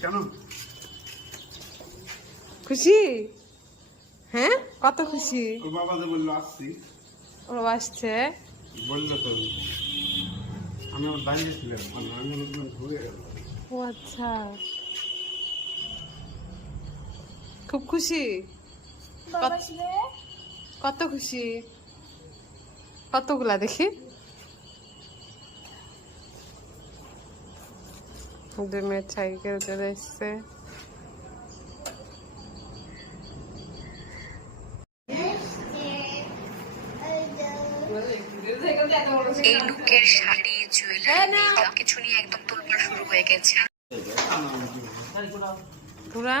কেন খুশি? হ্যাঁ, কত খুশি? ওর বাবা যে বললো আসছি, ও আসছে, বললো তো। আমি আমার দাঁড়িয়েছিলাম, আমি ঘুরে গেল। ও আচ্ছা, খুব খুশি। কত খুশি? কতগুলা দেখি? 2 মিনিট সাইকেল চলে এসছে। এই লুকের শাড়ি, জুয়েলারি, মেকআপ কিছু নিয়ে একদম তোলপাড় শুরু হয়ে গেছে। পুরা